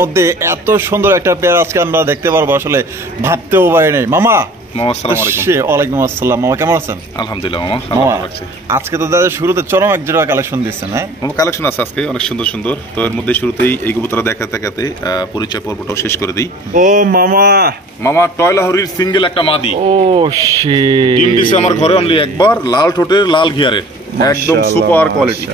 মধ্যে এত সুন্দর একটা পেয়ার আজকে আমরা দেখতে পারবো, আসলে ভাবতেও পারি নাই। মামা ওয়ালাইকুম আসসালাম। মামা কেমন আছেন? আলহামদুলিল্লাহ মামা। আজকে তো দাদা শুরুতে চরম এক জোড়া কালেকশন দিচ্ছেন। হ্যাঁ মামা, কালেকশন আছে আজকে অনেক সুন্দর সুন্দর। তো এর মধ্যে শুরুতেই এই কবুতরা দেখাতে দেখাতে পরিচয় পর্বটাও শেষ করে দিই। ও মামা, মামা টয়লাহরির সিঙ্গেল একটা মাদি। ও শিট, ডিম দিছে আমার ঘরে অনলি একবার, লাল ঠোঁটের লাল ঘিয়ারের, একদম সুপার কোয়ালিটি।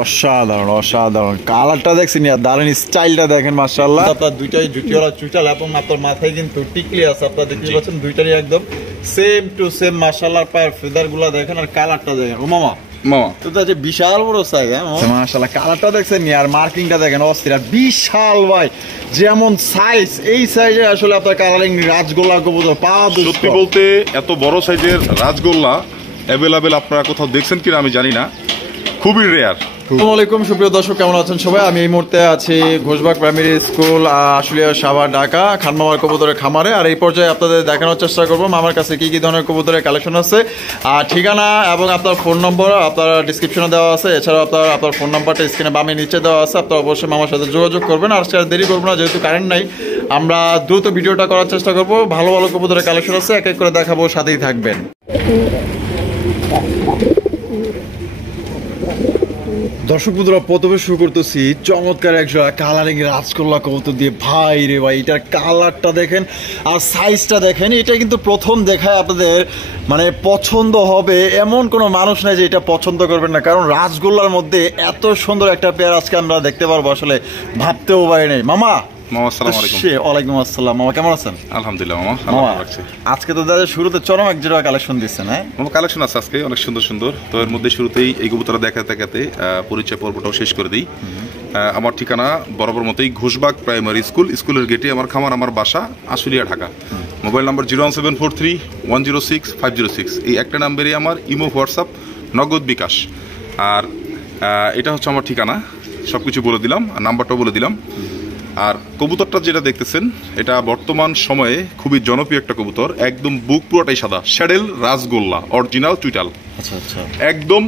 অসাধারণ অসাধারণ কালারটা দেখছেন, দারুণ স্টাইলটা দেখেন মাশাআল্লাহ। আপনার দুইটাই জুটিওয়ালা চুইটাল এবং আপনার মাথায় কিন্তু টিকলি আছে, আপনারা দেখতে পাচ্ছেন দুইটারই একদম সেম টু সেম মাশাআল্লাহ। পায়ের ফেদার গুলা দেখেন আর কালারটা দেখেন। ও মামা তো যে বিশাল বড় সাইজ। হ্যাঁ মাশাআল্লাহ, কালারটা দেখছেন আর মার্কিংটা দেখেন অস্থির, বিশাল ভাই। যেমন সাইজ, এই সাইজে আসলে আপনার কালারিং রাজগোল্লা কবুতর পাওয়া, সত্যি বলতে এত বড় সাইজের রাজগোল্লা অ্যাভেলেবেল আপনারা কোথাও দেখছেন কিনা আমি জানি না, খুবই রেয়ার। আসসালামু আলাইকুম সুপ্রিয় দর্শক, কেমন আছেন সবাই? আমি এই মুহূর্তে আছি ঘোষবাগ প্রাইমারি স্কুল, আশুলিয়া, সাভার, ঢাকা, খান মামার কবুতরের খামারে। আর এই পর্যায়ে আপনাদের দেখানোর চেষ্টা করবো মামার কাছে কি কি ধরনের কবুতরের কালেকশন আছে, আর ঠিকানা এবং আপনার ফোন নম্বর আপনার ডিসক্রিপশনে দেওয়া আছে। এছাড়াও আপনার ফোন নাম্বারটা স্ক্রিনে বামে নিচে দেওয়া আছে, আপনারা অবশ্যই মামার সাথে যোগাযোগ করবেন। আর সেটা দেরি করবো না, যেহেতু কারেন্ট নাই, আমরা দ্রুত ভিডিওটা করার চেষ্টা করবো। ভালো ভালো কবুতরের কালেকশন আছে, এক এক করে দেখাবো, সাথেই থাকবেন। দর্শক বন্ধুরা, প্রথমে শুরু করতেছি চমৎকার একজোড়া কালারিং রাজকোল্লা কবুতর দিয়ে। ভাই রে ভাই, এটার কালারটা দেখেন আর সাইজটা দেখেন। এটা কিন্তু প্রথম দেখায় আপনাদের মানে পছন্দ হবে এমন কোনো মানুষ নাই যে এটা পছন্দ করবেন না, কারণ রাজগোল্লার মধ্যে এত সুন্দর একটা পেয়ার আজকে আমরা দেখতে পারবো, আসলে ভাবতেও পারি নাই। মামা ওয়ালাইকুম আসসালাম। মামা কেমন আছেন? আলহামদুলিল্লাহ মামা। আজকে তো দাদা শুরুতে চরম এক জোড়া কালেকশন দিচ্ছেন। হ্যাঁ মামা, কালেকশন আছে আজকে অনেক সুন্দর সুন্দর। তো এর মধ্যে শুরুতেই এই কবুতরা দেখাতে দেখাতে পরিচয় পর্বটাও শেষ করে দিই। আমার ঠিকানা বরাবর মতোই ঘোষবাগ প্রাইমারি স্কুল, স্কুলের গেটে আমার খামার, আমার বাসা আশুলিয়া, ঢাকা। Mobile number 01743106506। এই একটা নাম্বারে আমার ইমো, হোয়াটসঅ্যাপ, নগদ, বিকাশ। আর এটা হচ্ছে আমার ঠিকানা, সব কিছু বলে দিলাম আর নাম্বারটাও বলে দিলাম। আর কবুতরটা যেটা দেখতেছেন, এটা বর্তমান সময়ে খুবই জনপ্রিয় একটা কবুতর, একদম বুক পুরোটাই সাদা, শ্যাডেল রাজগোল্লা অরিজিনাল চুইটাল। আচ্ছা আচ্ছা, একদম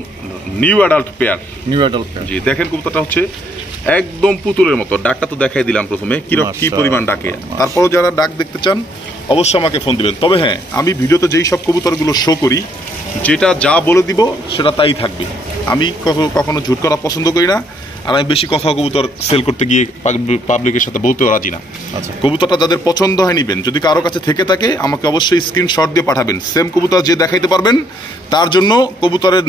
new adult pair. New adult pair, জি। দেখেন কবুতরটা হচ্ছে একদম পুতুলের মতো। ডাকটা তো দেখাই দিলাম প্রথমে, কি পরিমাণ ডাকে। তারপরও যারা ডাক দেখতে চান অবশ্যই আমাকে ফোন দিবেন। তবে হ্যাঁ, আমি ভিডিওতে যেই সব কবুতরগুলো শো করি, যেটা যা বলে দিব সেটা তাই থাকবে। আমি কখনো ঝুট করা পছন্দ করি না, আর আমি বেশি কথা কবুতর সেল করতে গিয়ে পাবলিকের সাথে বলতেও রাজি না। আচ্ছা, কবুতরটা যাদের পছন্দ হয় নিবেন। যদি কারো কাছে থেকে থাকে আমাকে অবশ্যই স্ক্রিনশট দিয়ে পাঠাবেন। সেম কবুতর যে দেখাইতে পারবেন তার জন্য কবুতরের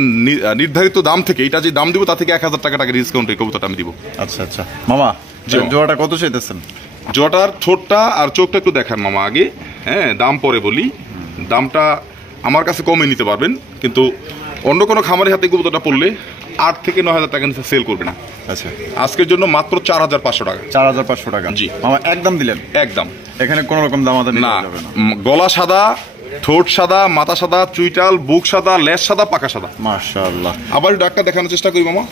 নির্ধারিত দাম থেকে, এটা যে দাম দিব তা থেকে 1000 টাকা ডিসকাউন্ট এই কবুতরটা আমি দিব। আচ্ছা আচ্ছা মামা, জোড়াটা কত চাইতেছেন? জোড়াটার ঠোঁটটা আর চোখটা একটু দেখান মামা আগে, হ্যাঁ দাম পরে বলি। দামটা আমার কাছে কমে নিতে পারবেন, কিন্তু অন্য কোনো খামারের হাতে কবুতরটা পড়লে 8 থেকে 9000 টাকা নিচে সেল করবে না। আচ্ছা, আজকের জন্য মাত্র 4500 টাকা। 4500 টাকা, জি মামা, একদম দিলেন? একদম, এখানে কোনো রকম দাম আদা না। গলা সাদা, ঠোঁট সাদা, মাথা সাদা, চুইটাল, বুক সাদা, লেজ সাদা, পাকা সাদা। মাশাআল্লাহ। আবার ডাকটা দেখানোর চেষ্টা করি মামা,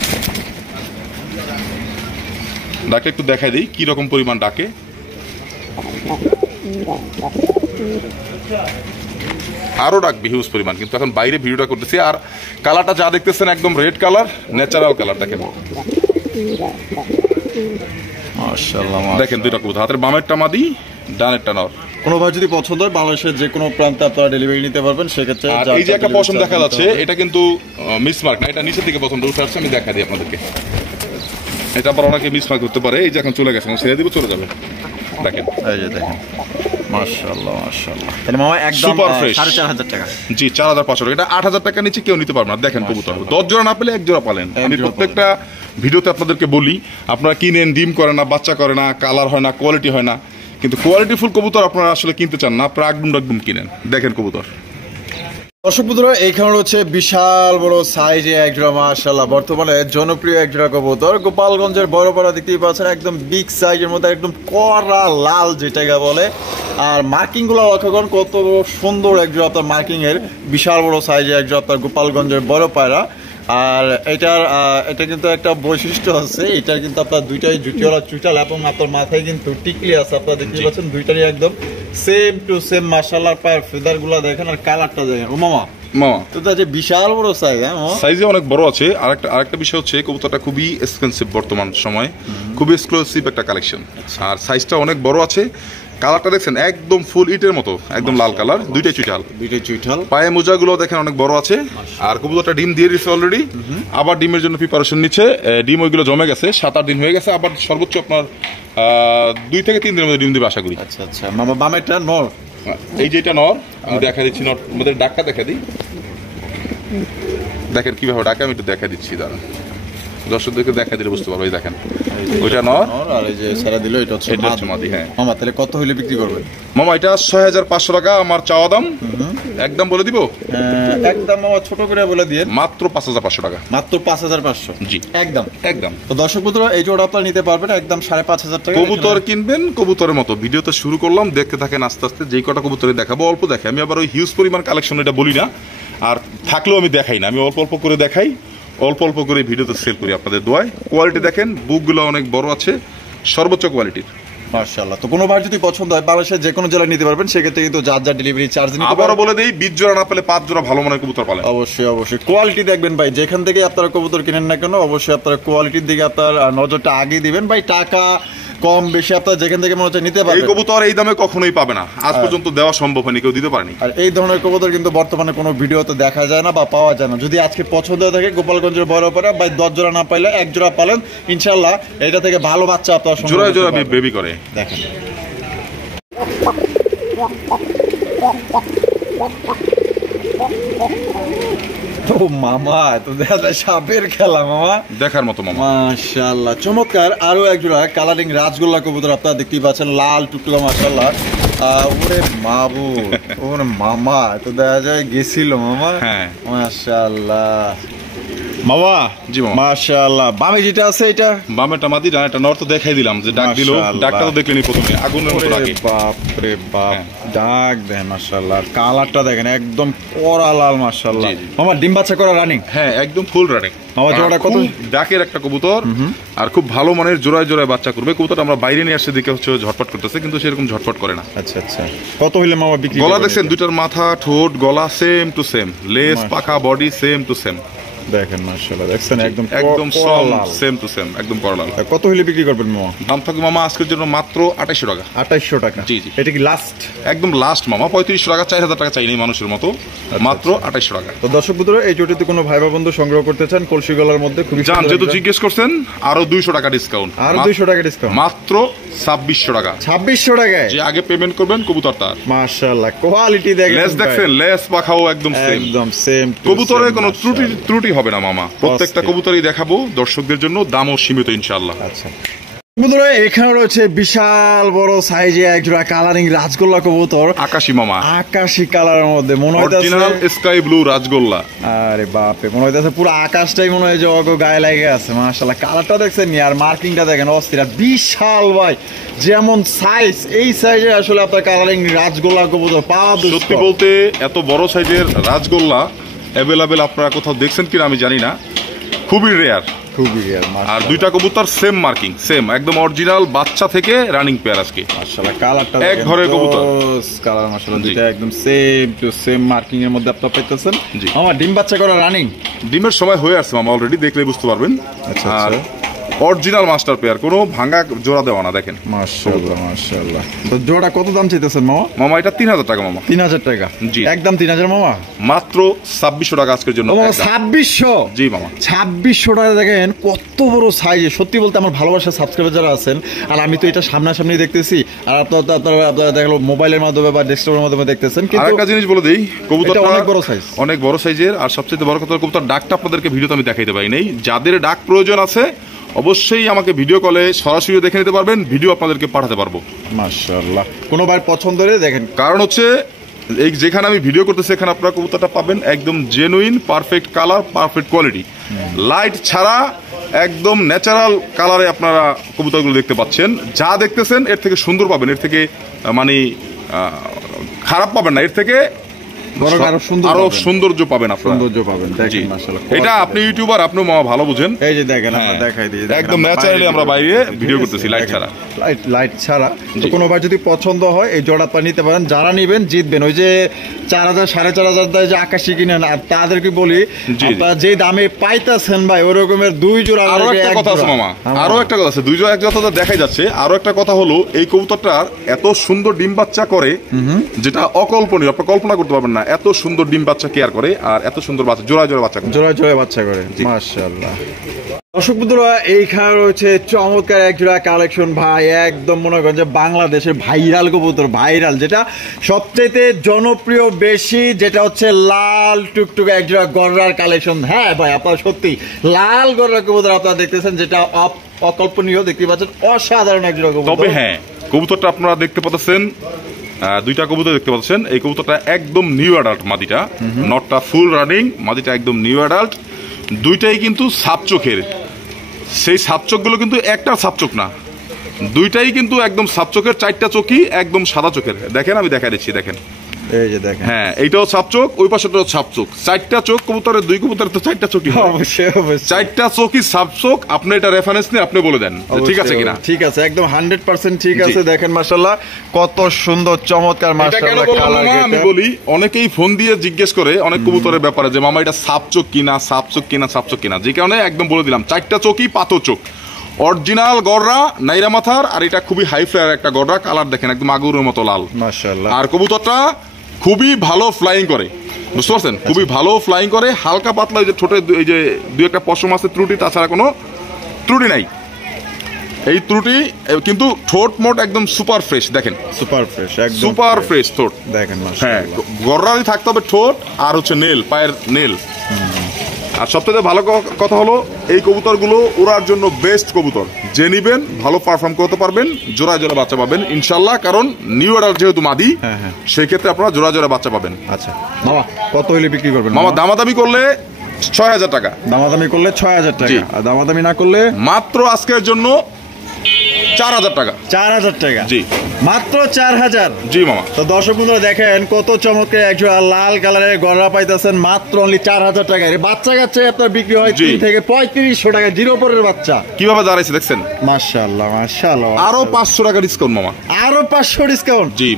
ডাকে একটু দেখাই দিই কি রকম পরিমাণ ডাকে। আরো ডাকবে হিউজ পরিমাণ, কিন্তু এখন বাইরে ভিডিওটা করতেছি। আর কালারটা যা দেখতেছেন একদম রেড কালার, ন্যাচারাল কালার। দেখেন মাশাআল্লাহ, দেখেন দুইটা কবুতর, হাতের বামেরটা মাদি, ডানেরটা নর। কোনো ভাই যদি পছন্দ হয় বাংলাদেশের যে কোনো প্রান্তে আপনারা ডেলিভারি নিতে পারবেন। সেক্ষেত্রে এই যে একটা পছন্দ দেখা যাচ্ছে, এটা কিন্তু মিসমার্ক না, এটা নিচের দিকে পছন্দ উঠে আসছে। আমি দেখা দিই আপনাদেরকে, এটা আবার অনেকে মিসমার্ক করতে পারে। এই যে এখন চলে গেছে, ছেড়ে দিব, চলে যাবে। দেখেন, এই যে দেখেন, মাশাআল্লাহ মাশাআল্লাহ। তাহলে মামা একদম সুপার ফ্রেশ। 4500 টাকা, জি 4500। এটা 8000 টাকা নিচে কেউ নিতে পারবে না। দেখেন কবুতর 10 জোড়া না পেলে 1 জোড়া পালেন। আমি প্রত্যেকটা ভিডিওতে আপনাদেরকে বলি, আপনারা কিনেন, ডিম করে না, বাচ্চা করে না, কালার হয় না, কোয়ালিটি হয় না। কিন্তু কোয়ালিটিফুল কবুতর আপনারা আসলে কিনতে চান না, আপনারা একদম একদম কিনেন। দেখেন কবুতর। দর্শক বন্ধুরা, এইখানে হচ্ছে বিশাল বড় সাইজে একজোড়া মাশাআল্লাহ বর্তমানে জনপ্রিয় একজোড়া কবুতর, গোপালগঞ্জের বড়পাড়া দেখতেই পাচ্ছেন, একদম বিগ সাইজের মধ্যে, একদম কড়া লাল যেটাকে বলে। আর মার্কিং গুলো লক্ষ্য করুন, কত সুন্দর একজোড়া আপনার মার্কিং এর, বিশাল বড় সাইজে একজোড়া আপনার গোপালগঞ্জের বড়পাড়া। আর এটা কিন্তু একটা বৈশিষ্ট্য আছে, এটা কিন্তু আপনার দুইটাই জুটিওয়ালা চুইটাল এবং আপনার মাথায় কিন্তু টিকলি আছে, আপনারা দেখতে পাচ্ছেন দুইটারই একদম সেম টু সেম মাশাআল্লাহ। পায়ের ফেদার গুলা দেখেন আর কালারটা দেখেন। ও মামা মামা তো যে বিশাল বড় সাইজ, হ্যাঁ মামা? সাইজে অনেক বড় আছে। আরেকটা বিষয় হচ্ছে কবুতরটা খুবই এক্সপেন্সিভ বর্তমান সময়, খুবই এক্সক্লুসিভ একটা কালেকশন। আর সাইজটা অনেক বড় আছে। কালারটা দেখছেন একদম ফুল ইটের মতো, একদম লাল কালার, দুইটাই চুইঠাল। পায়ে মোজাগুলো দেখেন অনেক বড় আছে। আর কবুতরটা ডিম দিয়ে দিচ্ছে অলরেডি, আবার ডিমের জন্য প্রিপারেশন নিচ্ছে। ডিম ওইগুলো জমে গেছে, 7-8 দিন হয়ে গেছে। আবার সর্বোচ্চ আপনার 2 থেকে 3 দিনের মধ্যে ডিম দিবে আশা করি। আচ্ছা আচ্ছা মামা, বামেরটা নর, এই যে এটা নর, আমি দেখা দিচ্ছি নর আমাদের ডাকটা দেখা দিই। দেখেন কিভাবে ডাকে, আমি একটু দেখা দিচ্ছি, দাঁড়ান দর্শকদেরকে দেখা দিলে বুঝতে পারবো। এই দেখেন ওইটা নর, আর এই যে সারা দিল এটা হচ্ছে মাদি। হ্যাঁ মামা, তাহলে কত হইলে বিক্রি করবেন? মামা এটা 6500 টাকা আমার চাওয়া দাম, একদম বলে দিব। একদম মামা ছোট করে বলে দিয়ে মাত্র 5500 টাকা, মাত্র 5500। জি একদম। তো দর্শক বন্ধুরা, এই জোড়া আপনারা নিতে পারবেন একদম 5500 টাকা। কবুতর কিনবেন কবুতরের মতো। ভিডিওতে শুরু করলাম, দেখতে থাকেন আস্তে আস্তে। যেই কটা কবুতরে দেখাবো অল্প দেখে, আমি আবার ওই হিউজ পরিমাণ কালেকশন এটা বলি না, আর থাকলেও আমি দেখাই না। আমি অল্প অল্প করে দেখাই, অল্প অল্প করে ভিডিওতে সেল করি আপনাদের দোয়ায়। কোয়ালিটি দেখেন, বুকগুলো অনেক বড় আছে, সর্বোচ্চ কোয়ালিটির। মাশাআল্লাহ। তো কোনো ভাই যদি পছন্দ হয় বাংলাদেশের যে কোনো জেলায় নিতে পারবেন, সেক্ষেত্রে কিন্তু যার ডেলিভারি চার্জ নিতে পারবেন। আবারও বলে দেই, 20 জোড়া না পেলে 5 জোড়া ভালো মানের কবুতর পালেন। অবশ্যই কোয়ালিটি দেখবেন ভাই, যেখান থেকে আপনারা কবুতর কিনেন না কেন, অবশ্যই আপনারা কোয়ালিটির দিকে আপনার নজরটা আগে দিবেন ভাই। টাকা কম বেশি আপনারা যেখান থেকে মনে হচ্ছে নিতে পারবেন। এই কবুতর এই দামে কখনোই পাবে না, আজ পর্যন্ত দেওয়া সম্ভব হয়নি, কেউ দিতে পারেনি। আর এই ধরনের কবুতর কিন্তু বর্তমানে কোনো ভিডিওতে দেখা যায় না বা পাওয়া যায় না। যদি আজকে পছন্দ হয়ে থাকে গোপালগঞ্জের বড়পাড়া ভাই, 10 জোড়া না পাইলে 1 জোড়া পালেন, ইনশাআল্লাহ এটা থেকে ভালো বাচ্চা আপনারা জোড়ায় বেবি করে। দেখেন ও মামা, তো দেখা যায় সাপের খেলা মামা, দেখার মতো মামা। মাশাআল্লাহ চমৎকার। আরো এক জোড়া কালারিং রাজগোল্লা কবুতর আপনারা দেখতেই পাচ্ছেন, লাল টুকটুকা মাশাআল্লাহ। ওরে মাবুদ, ওরে মামা, তো দেখা যায় গেছিল মামা। হ্যাঁ মাশাআল্লাহ মামা। জি মামা, মাশাআল্লাহ। বামে যেটা আছে এটা বামেটা মাদি, ডানেটা নর। তো দেখাই দিলাম যে ডাক দিল, ডাকটা তো দেখলেনি প্রথমে, আগুনের মতো ডাকে। বাপ রে বাপ, ডাক দেন মাশাআল্লাহ। কালারটা দেখেন একদম কড়া লাল মাশাআল্লাহ। মামা ডিম বাচ্চা করা রানিং? হ্যাঁ একদম ফুল রানিং। মামা জোড়াটা কত? ডাকের একটা কবুতর, আর খুব ভালো মানের জোড়ায় জোড়ায় বাচ্চা করবে। কবুতরটা আমরা বাইরে নিয়ে আসছে দিকে হচ্ছে ঝটপট করতেছে, কিন্তু সেরকম ঝটপট করে না। আচ্ছা আচ্ছা, কত হইলে মামা বিক্রি? গলা দেখছেন, দুইটার মাথা, ঠোঁট, গলা সেম টু সেম, লেজ, পাখা, বডি সেম টু সেম। দেখেন মাশাআল্লাহ, দেখছেন একদম সেম টু সেম, একদম করলাল। কত হইলে বিক্রি করবেন মামা? দাম থাকবে মামা আজকের জন্য মাত্র 2800 টাকা। 2800 টাকা? জি জি, এটা কি লাস্ট? একদম লাস্ট মামা। 3500 টাকা, 4000 টাকা চাই নেই মানুষের মতো, মাত্র 2800 টাকা। তো দর্শক বন্ধুরা, এই জোটিতে কোনো ভাই বন্ধু সংগ্রহ করতে চান কলসি গলার মধ্যে, খুবই জান যেহেতু জিজ্ঞেস করছেন, আরো 200 টাকা ডিসকাউন্ট, আরো 200 টাকা ডিসকাউন্ট, মাত্র 2600 টাকা। 2600 টাকায় যে আগে পেমেন্ট করবেন কবুতর তার। মাশাআল্লাহ, কোয়ালিটি দেখেন, লেস দেখছেন, লেস পাখাও একদম সেম। কবুতরের কোনো ত্রুটি হবে না মামা। প্রত্যেকটা কবুতরই দেখাবো দর্শকদের জন্য, দামও সীমিত ইনশাআল্লাহ। আচ্ছা বন্ধুরা, এখানে রয়েছে বিশাল বড় সাইজে এক জোড়া কালারিং রাজগোল্লা কবুতর, আকাশী মামা, আকাশী কালারের মধ্যে মনে হইতাছে অরিজিনাল স্কাই ব্লু রাজগোল্লা। আরে বাপরে, মনে হইতাছে পুরো আকাশটাই মনে হয় যে অগো গায়ে লাগে আছে। মাশাআল্লাহ, কালারটা দেখছেন নি, আর মার্কিংটা দেখেন অস্থির, বিশাল ভাই। যেমন সাইজ, এই সাইজে আসলে আপনার কালারিং রাজগোল্লা কবুতর পাওয়া দুষ্কর। সত্যি বলতে এত বড় সাইজের রাজগোল্লা অ্যাভেলেবেল আপনারা কোথাও দেখছেন কিনা আমি জানি না, খুবই রেয়ার। আর দুইটা কবুতর সেম মার্কিং, সেম একদম অরিজিনাল বাচ্চা থেকে রানিং পেয়ার আজকে। মাশাআল্লাহ, কালারটা এক ঘরের কবুতর, কালার মাশাআল্লাহ দুইটা একদম সেম টু সেম মার্কিং এর মধ্যে আপনারা পাইতেছেন। আমার ডিম বাচ্চা করা রানিং, ডিমের সময় হয়ে আসছে মামা অলরেডি, দেখলে বুঝতে পারবেন। আচ্ছা আর অরিজিনাল মাস্টার পেয়ার, কোনো ভাঙা জোড়া দেওয়া না। দেখেন মাশাআল্লাহ মাশাআল্লাহ। তো জোড়া কত দাম চাইতেছেন মামা? মামা এটা 3000 টাকা মামা। 3000 টাকা? জি একদম 3000 মামা, মাত্র 2600 টাকা আজকের জন্য। 2600? জি মামা, 2600 টাকা। দেখেন কত বড় সাইজে। সত্যি বলতে আমার ভালোবাসার সাবস্ক্রাইবার যারা আছেন, আর আমি তো এটা সামনাসামনি দেখতেছি, আর আপনারা দেখলো মোবাইলের মাধ্যমে বা ডেস্কটপের মাধ্যমে দেখতেছেন, কিন্তু আরেকটা জিনিস বলে দেই, কবুতরটা অনেক বড় সাইজ, অনেক বড় সাইজের। আর সবচেয়ে বড় কথা, কবুতর ডাকটা আপনাদেরকে ভিডিওতে আমি দেখাইতে পারি নাই। যাদের ডাক প্রয়োজন আছে অবশ্যই আমাকে ভিডিও কলে সরাসরি দেখে নিতে পারবেন, ভিডিও আপনাদেরকে পাঠাতে পারবো। মাশাআল্লাহ, কোনো ভাই পছন্দ হলে দেখেন। কারণ হচ্ছে এই যেখানে আমি ভিডিও করতেছি এখানে আপনারা কবুতরটা পাবেন একদম genuine, perfect colour, perfect quality, light ছাড়া একদম ন্যাচারাল কালারে আপনারা কবুতরগুলো দেখতে পাচ্ছেন। যা দেখতেছেন এর থেকে সুন্দর পাবেন, এর থেকে মানে খারাপ পাবেন না, এর থেকে আরো সৌন্দর্য পাবেন আপনারা। এটা আপনি ইউটিউবার, আপনি মামা ভালো বুঝেন। এই যে দেখেন আমরা দেখাই দিই, একদম ন্যাচারালি আমরা বাইরে ভিডিও করতেছি লাইট ছাড়া। লাইট ছাড়া তো কোনো ভাই যদি পছন্দ হয় এই জোড়াটা নিতে পারেন, যারা নিবেন জিতবেন। ওই যে 4000 4500 দেয় যে আকাশি কিনেন, আর তাদেরকে বলি আপনারা যে দামে পাইতেছেন ভাই ওই রকমের 2 জোড়া। আরো একটা কথা আছে মামা, আরো একটা কথা আছে, 2 জোড়া 1 জোড়া তো দেখাই যাচ্ছে। আরো একটা কথা হলো এই কবুতরটার এত সুন্দর ডিম বাচ্চা করে যেটা অকল্পনীয়, আপনি কল্পনা করতে পারবেন না। এত সুন্দর ডিম বাচ্চা কেয়ার করে আর এত সুন্দর বাচ্চা জোড়া জোড়া বাচ্চা করে মাশাআল্লাহ। দর্শক বন্ধুরা এইখানে রয়েছে চমৎকার এক জোড়া কালেকশন ভাই, একদম মনে করেন যে বাংলাদেশের ভাইরাল কবুতর, ভাইরাল যেটা সবচেয়ে জনপ্রিয় বেশি, যেটা হচ্ছে লাল টুকটুক এক জোড়া গররার কালেকশন। হ্যাঁ ভাই আপনারা সত্যি লাল গররার কবুতর আপনারা দেখতেছেন, যেটা অকল্পনীয়, দেখতে পাচ্ছেন অসাধারণ এক জোড়া কবুতর। তবে হ্যাঁ কবুতরটা আপনারা দেখতে পাচ্ছেন, 2টা কবুতর দেখতে পাচ্ছেন। এই কবুতরটা একদম নিউ অ্যাডাল্ট, মাদিটা নটটা ফুল রানিং, মাদিটা একদম নিউ অ্যাডাল্ট। 2টাই কিন্তু সাপচোখের, সেই সাপচোখগুলো কিন্তু একটা সাপচোখ না, 2টাই কিন্তু একদম সাপচোখের, 4টা চোখই একদম সাদা চোখের। দেখেন আমি দেখা দিচ্ছি, দেখেন এই যে দেখেন, হ্যাঁ এইটাও সাপচোখ, ওই পাশেটাও সাপচোখ, 4টা চোখ কবুতরের, 2 কবুতরের তো 4টা চোখই, অবশ্যই 4টা চোখই সাপচোখ। আপনি এটা রেফারেন্স নিয়ে আপনি বলে দেন ঠিক আছে কিনা। ঠিক আছে, একদম 100% ঠিক আছে। দেখেন মাশাআল্লাহ কত সুন্দর চমৎকার মাশাআল্লাহ কালার। আমি বলি অনেকেই ফোন দিয়ে জিজ্ঞেস করে অনেক কবুতরের ব্যাপারে যে মামা এটা সাপচোখ কিনা, সাপচোখ কিনা, সাপচোখ কিনা, যে কারণে একদম বলে দিলাম 4টা চোখই পাথর চোখ, অরিজিনাল গররা, নাইরা মাথার। আর এটা খুবই হাই ফ্লায়ার একটা গররা, কালার দেখেন একদম আগুরের মতো লাল মাশাআল্লাহ। আর কবুতরটা খুবই ভালো ফ্লাইং করে, বুঝতে পারছেন, খুবই ভালো ফ্লাইং করে। হালকা পাতলা এই যে ঠোঁটে এই যে 2-1টা পশম আছে ত্রুটি, তাছাড়া কোনো ত্রুটি নাই। এই ত্রুটি কিন্তু ঠোঁট মোট একদম সুপার ফ্রেশ, দেখেন সুপার ফ্রেশ, একদম সুপার ফ্রেশ ঠোঁট দেখেন হ্যাঁ। মাশাআল্লাহ গররারই থাকতে হবে ঠোঁট আর হচ্ছে নেল, পায়ের নেল। আর সবথেকে ভালো কথা হলো এই কবুতরগুলো ওড়ার জন্য বেস্ট কবুতর, যে নিবেন ভালো পারফর্ম করতে পারবেন, জোড়া জোড়া বাচ্চা পাবেন ইনশাল্লাহ। কারণ নিউ অর্ডার যেহেতু মাদি, সেই ক্ষেত্রে আপনারা জোড়া জোড়া বাচ্চা পাবেন। আচ্ছা মামা কত হইলে বিক্রি করবেন? মামা দামাদামি করলে 6000 টাকা, দামাদামি করলে 6000 টাকা, আর দামাদামি না করলে মাত্র আজকের জন্য 4000 টাকা। 4000 টাকা, জি মাত্র 4000। জি মামা। তো দর্শক বন্ধুরা দেখেন কত চমৎকার একজোড়া লাল কালারের গররা পাইতেছেন মাত্র অনলি 4000 টাকায়। বাচ্চা কাচ্চা আপনার বিক্রি হয় 3 থেকে 3500 টাকা, জিরো পরের বাচ্চা। কিভাবে দাঁড়াইছে দেখছেন? মাশাআল্লাহ মাশাআল্লাহ। আরো 500 টাকা ডিসকাউন্ট মামা, আরো 500 ডিসকাউন্ট। জি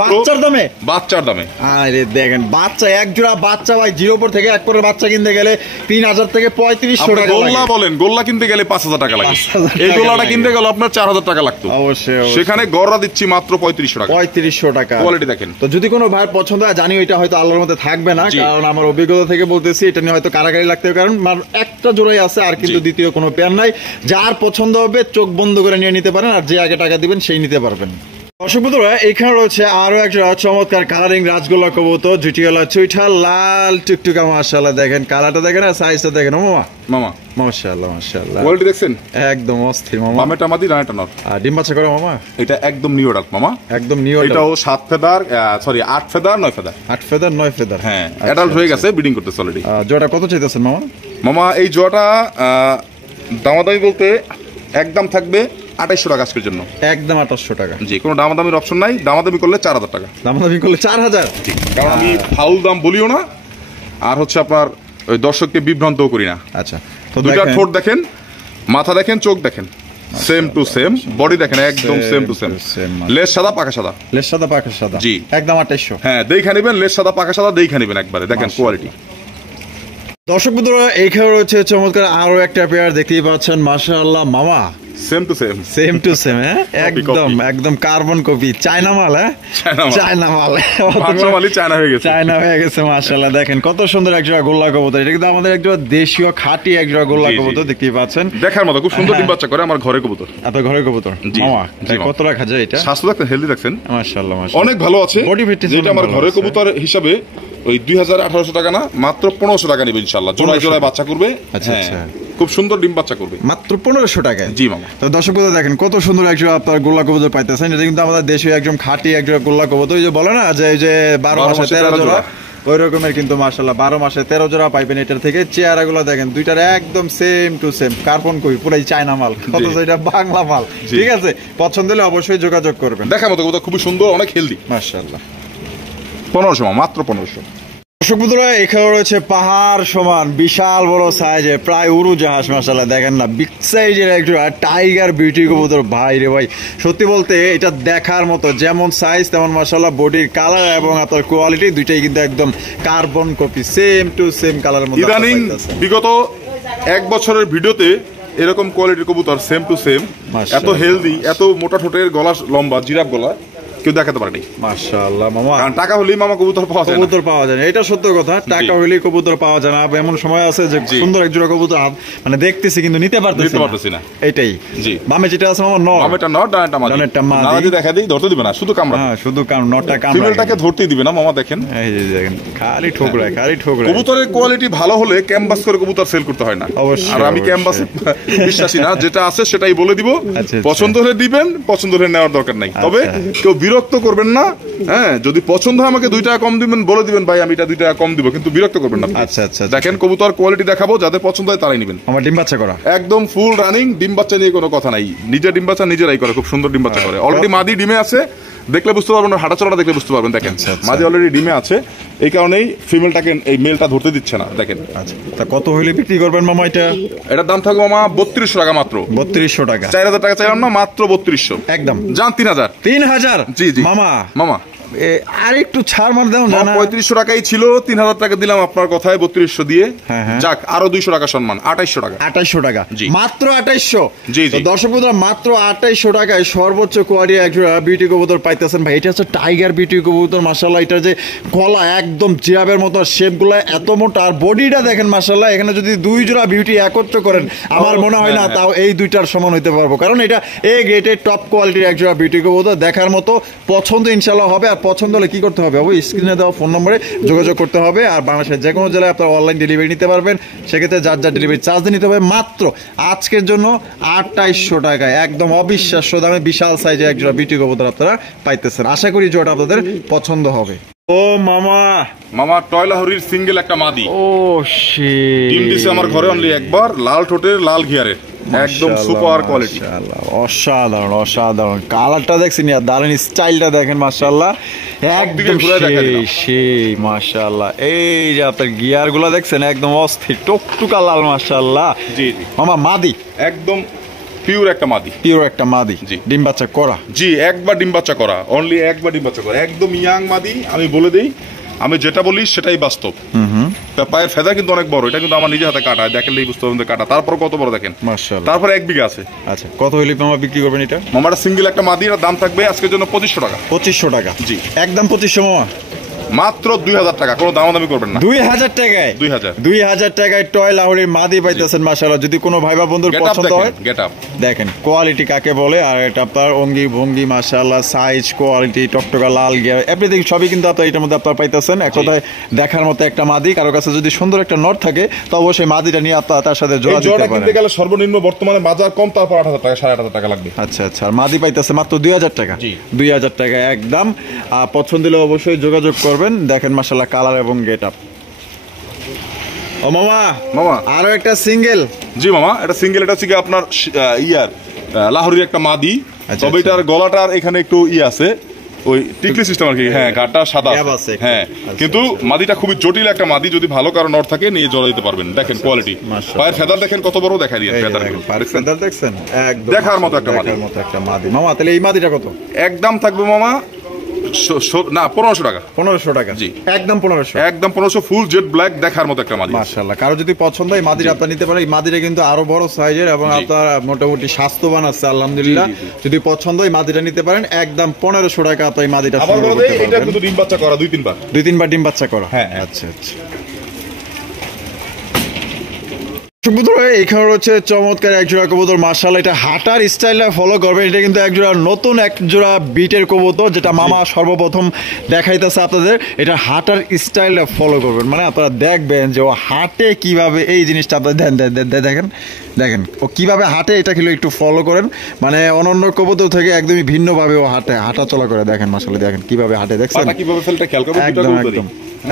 বাচ্চার দামে, বাচ্চার দামে। আরে দেখেন বাচ্চা, এক জোড়া বাচ্চা ভাই জিরো পর থেকে এক পরের বাচ্চা কিনতে গেলে 3000 থেকে 3500 টাকা। গোল্লা বলেন, গোল্লা কিনতে গেলে 5000 টাকা লাগে, এই গোল্লাটা কিনতে গেলে আপনার 4000 টাকা লাগতো। অবশ্যই, সেখানে গড়রা দিচ্ছি মাত্র 3500 টাকা। 3500 টাকা কোয়ালিটি দেখেন। তো যদি কোনো ভাইয়ের পছন্দ হয়, জানি এটা হয়তো আল্লাহর মধ্যে থাকবে না, কারণ আমার অভিজ্ঞতা থেকে বলতেছি এটা নিয়ে হয়তো কারাগারি লাগতে হবে, কারণ একটা জোড়াই আছে আর কিন্তু দ্বিতীয় কোনো পেয়ার নাই। যার পছন্দ হবে চোখ বন্ধ করে নিয়ে নিতে পারেন, আর যে আগে টাকা দিবেন সেই নিতে পারবেন। দর্শক বন্ধুরা এখানে রয়েছে আরো একটা চমৎকার কালারিং রাজগোল্লা কবুতর, জুটিওয়ালা চুইঠা লাল টুকটুকা মাশাআল্লাহ। দেখেন কালারটা দেখেন আর সাইজটা দেখেন মামা, মামা মাশাআল্লাহ মাশাআল্লাহ। কোয়ালিটি দেখছেন একদম অস্থির মামা। বামেটা মাদি ডানাটা নর। আর ডিম বাচ্চা করে মামা? এটা একদম নিউ অ্যাডাল্ট মামা, একদম নিউ। এটাও 7 feather, sorry 8 feather 9 feather. 8 feather 9 feather, হ্যাঁ অ্যাডাল্ট হয়ে গেছে, ব্রিডিং করতেছে অলরেডি। জোড়া কত চাইতেছেন মামা? মামা এই জোড়াটা দামাদামি বলতে একদম থাকবে 2800 টাকা আজকের জন্য, একদম 2800 টাকা। জি, কোনো দামাদামির অপশন নাই, দামাদামি করলে 4000 টাকা। দামাদামি করলে 4000? জি, কারণ আমি ফাউল দাম বলিও না, আর হচ্ছে আপনার ওই দর্শককে বিভ্রান্তও করি না। আচ্ছা, তো দুইটা ঠোঁট দেখেন, মাথা দেখেন, চোখ দেখেন, সেম টু সেম, বডি দেখেন একদম সেম টু সেম। লেজ সাদা পাকা সাদা, লেজ সাদা পাকা সাদা, জি একদম 2800। হ্যাঁ দেখে নেবেন, লেজ সাদা পাকা সাদা দেখে নেবেন একবারে, দেখেন কোয়ালিটি। দর্শক বন্ধুরা এইখানে রয়েছে চমৎকার আরো একটা পেয়ার, দেখতেই পাচ্ছেন মাশাআল্লাহ মামা, same to same, same to same. হ্যাঁ একদম একদম কার্বন কপি, চায়না মাল। হ্যাঁ চায়না মাল, চায়না হয়ে গেছে, চায়না হয়ে গেছে মাশাআল্লাহ। দেখেন কত সুন্দর একজোড়া গোল্লা কবুতর, এটা কিন্তু আমাদের একজোড়া দেশীয় খাঁটি একজোড়া গোল্লা কবুতর, দেখতেই পাচ্ছেন দেখার মতো, খুব সুন্দর ডিম বাচ্চা করে, আমার ঘরে কবুতর। আপনার ঘরে কবুতর মামা, কত রাখা যায় এটা? স্বাস্থ্য দেখছেন, হেলদি দেখছেন মাশাআল্লাহ মাশাআল্লাহ, অনেক ভালো আছে। বডি ফিটনেস যেটা আমার ঘরে কবুতর হিসাবে ওই 2800 টাকা না, মাত্র 1500 টাকা নেবে ইনশাআল্লাহ। জোড়ায় জোড়ায় বাচ্চা করবে। আচ্ছা আচ্ছা, খুব সুন্দর ডিম বাচ্চা করবে, মাত্র 1500 টাকায়। জি মামা। তো দর্শক বন্ধুরা দেখেন কত সুন্দর একজোড়া আপনার গোল্লা কবুতর পাইতেছেন, এটা কিন্তু আমাদের দেশীয় একদম খাঁটি একজোড়া গোল্লা কবুতর। ওই যে বলে না যে এই যে 12 মাসে 13 জোড়া, ওই রকমের কিন্তু মাশাআল্লাহ 12 মাসে 13 জোড়া পাইবেন এটার থেকে। চেহারাগুলো দেখেন দুইটার একদম সেম টু সেম, কার্বন কই, পুরাই চায়না মাল, অথচ এটা বাংলা মাল। ঠিক আছে, পছন্দ হলে অবশ্যই যোগাযোগ করবেন। দেখার মতো কবুতর, খুবই সুন্দর, অনেক হেলদি মাশাআল্লাহ। 1500 মাত্র 1500। দর্শক বন্ধুরা, এখানে রয়েছে পাহাড় সমান বিশাল বড় সাইজের প্রায় উড়োজাহাজ মাশাআল্লাহ, দেখেন না বিগ সাইজের একটা টাইগার বিউটি কবুতর। ভাই রে ভাই, সত্যি বলতে এটা দেখার মতো, যেমন সাইজ তেমন মাশাআল্লাহ বডির কালার এবং আপনার কোয়ালিটি দুইটাই কিন্তু একদম carbon copy, same to same কালারের মধ্যে। ইদানিং বিগত 1 বছরের ভিডিওতে এরকম কোয়ালিটির কবুতর সেম টু সেম, এত হেলদি, এত মোটা ঠোঁটের, গলা লম্বা, জিরাফ গলা কেউ দেখাতে পারেনি মাশাআল্লাহ মামা। কারণ টাকা হলেই মামা কবুতর পাওয়া যায় না। কবুতর পাওয়া যায় না, এটা সত্য কথা। টাকা হলেই কবুতর পাওয়া যায় না। এমন সময় আছে যে সুন্দর এক জোড়া কবুতর মানে দেখতেছি কিন্তু নিতে পারতেছি না। এটাই জি বামে যেটা আছে মামা, নর। বামেটা নর, ডানেরটা মাদি। ডানেরটা মাদি। নারাজি দেখা দেই, ধরতে দিবে না, শুধু কামড়া। হ্যাঁ, শুধু নরটা কামড়া। ফিমেলটাকে ধরতেই দিবে না মামা। দেখেন এই যে দেখেন, খালি ঠোকরায় খালি ঠোকরায়। কবুতরের কোয়ালিটি ভালো হলে ক্যাম্বাস করে কবুতর সেল করতে হয় না। আর আমি ক্যাম্বাসে বিশ্বাসী না, যেটা আছে সেটাই বলে দিব। পছন্দ হলে দিবেন, পছন্দ হলে নেওয়ার দরকার নাই। তবে কেউ বিরক্ত করবেন না। হ্যাঁ, যদি পছন্দ হয় আমাকে 2 টাকা কম দিবেন, বলে দিবেন ভাই আমি এটা 2 টাকা কম দিব, কিন্তু বিরক্ত করবেন না। আচ্ছা আচ্ছা, দেখেন কবুতর কোয়ালিটি দেখাবো, যাদের পছন্দ হয় তারাই নেবেন। আমার ডিম বাচ্চা করা একদম ফুল রানিং, ডিম বাচ্চা নিয়ে কোনো কথা নাই। নিজের ডিম বাচ্চা নিজেরাই করে, খুব সুন্দর ডিম বাচ্চা করে। অলরেডি মাদি ডিমে আছে, দেখলে বুঝতে পারবেন, হাঁটাচলাটা দেখলে বুঝতে পারবেন। দেখেন মাদি অলরেডি ডিমে আছে, এই কারণেই ফিমেলটাকে এই মেলটা ধরতে দিচ্ছে না। দেখেন। আচ্ছা, তা কত হইলে বিক্রি করবেন মামা এটা? এটার দাম থাকবে মামা 3200 টাকা মাত্র। 3200 টাকা? 4000 টাকা চাইলাম না, মাত্র 3200 একদম। জান 3000। 3000? জি জি মামা। মামা আর একটু ছাড় মার দাও না। 3500 টাকাই ছিল, 3000 টাকা দিলাম আপনার কথায় 3200 দিয়ে। যাক, আরো 200 টাকা সম্মান, 2800 টাকা। 2800 টাকা? মাত্র 2800? জি জি। দর্শক বন্ধুরা, মাত্র 2800 টাকায় সর্বোচ্চ কোয়ালিটি একজোড়া বিউটি কবুতর পাইতেছেন ভাই। এটা হচ্ছে টাইগার বিউটি কবুতর মাশাআল্লাহ। এটা যে গলা একদম জিরাফের মতো, শেপগুলো এত মোটা, আর বডিটা দেখেন মাশাআল্লাহ। এখানে যদি 2 জোড়া বিউটি একত্র করেন, আমার মনে হয় না তাও এই 2টার সমান হইতে পারবো, কারণ এটা এ গ্রেডের টপ কোয়ালিটির একজোড়া বিউটি কবুতর। দেখার মতো, পছন্দ ইনশাআল্লাহ হবে। আর পছন্দ হলে কি করতে হবে? ওই স্ক্রিনে দেওয়া ফোন নম্বরে যোগাযোগ করতে হবে। আর বাংলাদেশের যে কোনো জেলায় আপনারা অনলাইন ডেলিভারি নিতে পারবেন। সেক্ষেত্রে যার যার ডেলিভারি চার্জ দিয়ে নিতে হবে। মাত্র আজকের জন্য 2800 টাকায় একদম অবিশ্বাস্য দামে বিশাল সাইজের একজোড়া বিউটি কবুতর আপনারা পাইতেছেন। আশা করি জোড়াটা আপনাদের পছন্দ হবে। ও মামা, মামা টয়লাহরির সিঙ্গেল একটা মাদি। ও শিট, ডিম দিছে আমার ঘরে অনলি একবার, লাল ঠোঁটের, লাল ঘিয়ারের, একদম সুপার কোয়ালিটি। অসাধারণ অসাধারণ। কালারটা দেখছেন, আর দারুণ স্টাইলটা দেখেন মাশাআল্লাহ, একদম সেই মাশাআল্লাহ। এই যে আপনার গিয়ার গুলা দেখছেন, একদম অস্থির টকটুকা লাল মাশাআল্লাহ। জি জি মামা, মাদি একদম পিওর একটা মাদি। পিওর একটা মাদি? জি। ডিম বাচ্চা করা? জি, একবার ডিম বাচ্চা করা, অনলি একবার ডিম বাচ্চা করা, একদম ইয়াং মাদি। আমি বলে দেই, আমি যেটা বলি সেটাই বাস্তব। পায়ের ফেদা কিন্তু অনেক বড়, এটা কিন্তু আমার নিজের হাতে কাটা, দেখলেই বুঝতে পারবেন কাটা। তারপর কত বড় দেখেন মাশাআল্লাহ। তারপর 1 বিঘা আছে। আচ্ছা, কত হইলে মামা বিক্রি করবেন এটা? মামাটা সিঙ্গেল একটা মাদি, এর দাম থাকবে আজকের জন্য 2500 টাকা। 2500 টাকা? জি, একদম 2500 মামা। মাত্র 2000 টাকা, কোনো দামাদামি করবেন না। 2000 টাকায়? 2000 টাকায় টয় লাহোরের মাদি পাইতেছেন মাশাআল্লাহ। যদি কোনো ভাই বা বন্ধুর পছন্দ হয়, দেখেন কোয়ালিটি কাকে বলে। আর এটা আপনার অঙ্গি ভঙ্গি মাশাআল্লাহ, সাইজ, কোয়ালিটি, টকটকা লাল গিয়ার, এভরিথিং সবই কিন্তু আপনার এটার মধ্যে আপনার পাইতেছেন। এক কথায় দেখার মতো একটা মাদি। কারো কাছে যদি সুন্দর একটা নট থাকে, তো অবশ্যই মাদিটা নিয়ে আপনার তার সাথে জোড়া দিতে পারেন। কিনতে গেলে সর্বনিম্ন বর্তমানে বাজার কম, তারপর 8000 টাকা, 8500 টাকা লাগবে। আচ্ছা আচ্ছা। আর মাদি পাইতেছে মাত্র 2000 টাকা? 2000 টাকা একদম। পছন্দ হলে অবশ্যই যোগাযোগ করবেন। দেখেন মাশাআল্লাহ কালার এবং গেট আপ। ও মামা, মামা আরো একটা সিঙ্গেল? জি মামা, এটা সিঙ্গেল। এটা হচ্ছে আপনার লাহোরের একটা মাদি। তবে এটার গলাটার এখানে একটু আছে, ওই টিকলি সিস্টেম আর কি। হ্যাঁ, গাটা সাদা আছে। হ্যাঁ, কিন্তু মাদিটা খুবই জটিল একটা মাদি। যদি ভালো কারো নট থাকে, নিয়ে জড়া দিতে পারবেন। দেখেন কোয়ালিটি, পায়ের ফেদার দেখেন কত বড়, দেখাই দিয়ে ফেদার দেখছেন, একদম দেখার মতো একটা মাদি। মামা তাহলে এই মাদিটা কত? একদম থাকবে মামা না 1500 টাকা। 1500 টাকা? জি, একদম 1500। একদম 1500, ফুল জেড ব্ল্যাক, দেখার মতো একটা মাদি মাশাআল্লাহ। কারো যদি পছন্দ হয় মাদিটা আপনারা নিতে পারেন। এই মাদিটা কিন্তু আরো বড় সাইজের এবং আপনার মোটামুটি স্বাস্থ্যবান আছে আলহামদুলিল্লাহ। যদি পছন্দ হয় মাদিটা নিতে পারেন, একদম 1500 টাকা আপনারা এই মাদিটা সংগ্রহ করতে পারবেন। এটা কিন্তু ডিম বাচ্চা করা 2-3 বার ডিম বাচ্চা করা? হ্যাঁ। আচ্ছা আচ্ছা। এখানে রয়েছে চমৎকার একজোড়া কবুতর মাশাআল্লাহ। এটা হাঁটার স্টাইলটা ফলো করবেন। এটা কিন্তু একজোড়া নতুন একজোড়া বিটের কবুতর, যেটা মামা সর্বপ্রথম দেখাইতেছে আপনাদের। এটা হাঁটার স্টাইলটা ফলো করবেন, মানে আপনারা দেখবেন যে ও হাঁটে কিভাবে, এই জিনিসটা আপনারা দেখেন দেখেন ও কিভাবে হাঁটে, এটা খেলে একটু ফলো করেন, মানে অন্যান্য কবুতর থেকে একদমই ভিন্ন ভাবে ও হাঁটে, হাঁটা চলা করে। দেখেন মাশাআল্লাহ, দেখেন কিভাবে হাঁটে, দেখছেন পাটা কিভাবে ফেলটা খেয়াল করবেন। একদম একদম